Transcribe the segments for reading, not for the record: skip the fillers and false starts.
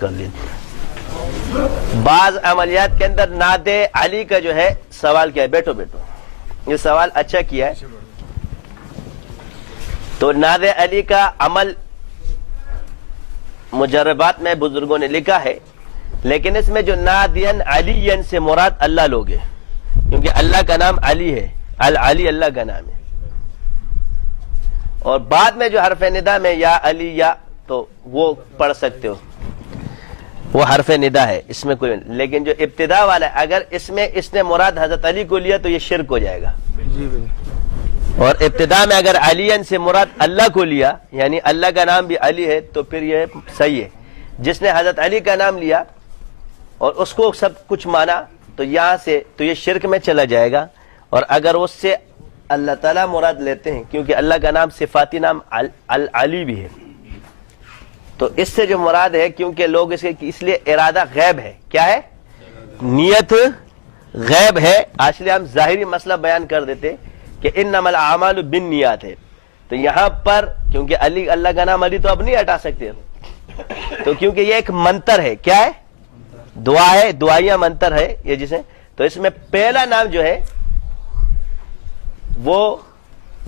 کر لی۔ بعض عملیات کے اندر نعت علی کا جو ہے سوال کیا ہے، بیٹھو بیٹھو، یہ سوال اچھا کیا ہے۔ تو نعت علی کا عمل مجربات میں بزرگوں نے لکھا ہے، لیکن اس میں جو نادین علی سے مراد اللہ لوگ ہیں، کیونکہ اللہ کا نام علی ہے، العلی اللہ کا نام ہے۔ اور بعد میں جو حرف ندا میں یا علی یا، تو وہ پڑھ سکتے ہو، وہ حرف ندا ہے، اس میں کوئی، لیکن جو ابتدا والا ہے اگر اس میں اس نے مراد حضرت علی کو لیا تو یہ شرک ہو جائے گا۔ اور ابتدا میں اگر علی سے مراد اللہ کو لیا، یعنی اللہ کا نام بھی علی ہے، تو پھر یہ صحیح ہے۔ جس نے حضرت علی کا نام لیا اور اس کو سب کچھ مانا تو یہاں سے تو یہ شرک میں چلا جائے گا۔ اور اگر اس سے اللہ تعالیٰ مراد لیتے ہیں، کیونکہ اللہ کا نام صفاتی نام العلی بھی ہے، تو اس سے جو مراد ہے، کیونکہ لوگ اس لیے ارادہ غیب ہے، کیا ہے؟ نیت غیب ہے۔ اس لیے ہم ظاہری مسئلہ بیان کر دیتے کہ انما الاعمال بالنیات ہے، تو یہاں پر کیونکہ علی، اللہ کا نام علی تو اب نہیں ہٹا سکتے، تو کیونکہ یہ ایک منتر ہے، کیا ہے؟ دعا ہے، دعائیہ منتر ہے یہ جسے، تو اس میں پہلا نام جو ہے وہ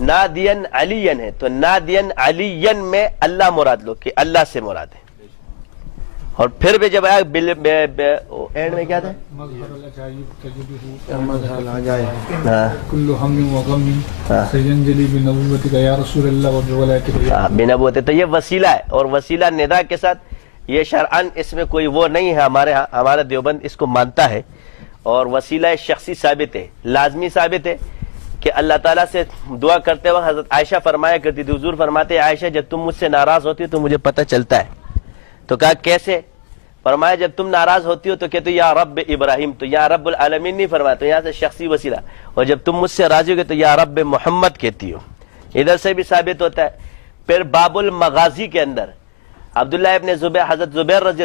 نادین علی ہے، تو نادین علی میں اللہ مراد لو کہ اللہ سے مراد ہے۔ اور پھر بھی جب آیا اینڈ میں کیا تھا؟ بنبوت، تو یہ وسیلہ ہے، اور وسیلہ ندا کے ساتھ یہ شرعاً اس میں کوئی وہ نہیں ہے، ہمارا دیوبند اس کو مانتا ہے، اور وسیلہ شخصی ثابت ہے، لازمی ثابت ہے کہ اللہ تعالیٰ سے دعا کرتے وقت حضرت عائشہ فرمایا کرتی تھی، حضور فرماتے عائشہ جب تم مجھ سے ناراض ہوتی ہو تو مجھے پتہ چلتا ہے۔ تو کہا کیسے؟ فرمایا جب تم ناراض ہوتی ہو تو کہتے یا رب ابراہیم، تو یا رب العالمین نہیں فرماتے، یہاں سے شخصی وسیلہ، اور جب تم مجھ سے راضی ہو گے تو یا رب محمد کہتی ہو، ادھر سے بھی ثابت ہوتا ہے۔ پھر باب المغازی کے اندر عبداللہ ابن زبیر، حضرت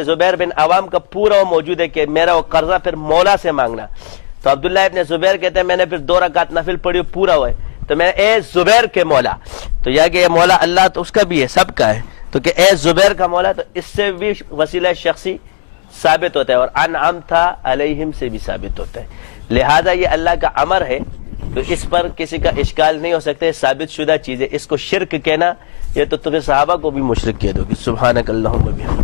زبیر بن عوام کا پورا وہ موجود ہے کہ میرا وہ قرضہ پھر مولا سے مانگنا، تو عبداللہ ابن زبیر کہتے ہیں میں نے پھر 2 رکعت نفل پڑھی، پورا ہوا ہے، تو میں اے زبیر کے مولا، تو یہ کہ یہ مولا اللہ تو اس کا بھی ہے، سب کا ہے، تو کہ اے زبیر کا مولا، تو اس سے بھی وسیلہ شخصی ثابت ہوتا ہے، اور انعمت علیہم سے بھی ثابت ہوتا ہے۔ لہذا یہ اللہ کا امر ہے، تو اس پر کسی کا اشکال نہیں ہو سکتا، ثابت شدہ چیز ہے، اس کو شرک کہنا یہ تو تمہیں صحابہ کو بھی مشرک کہہ دو گے۔ سبحانک اللہم و بحمدک۔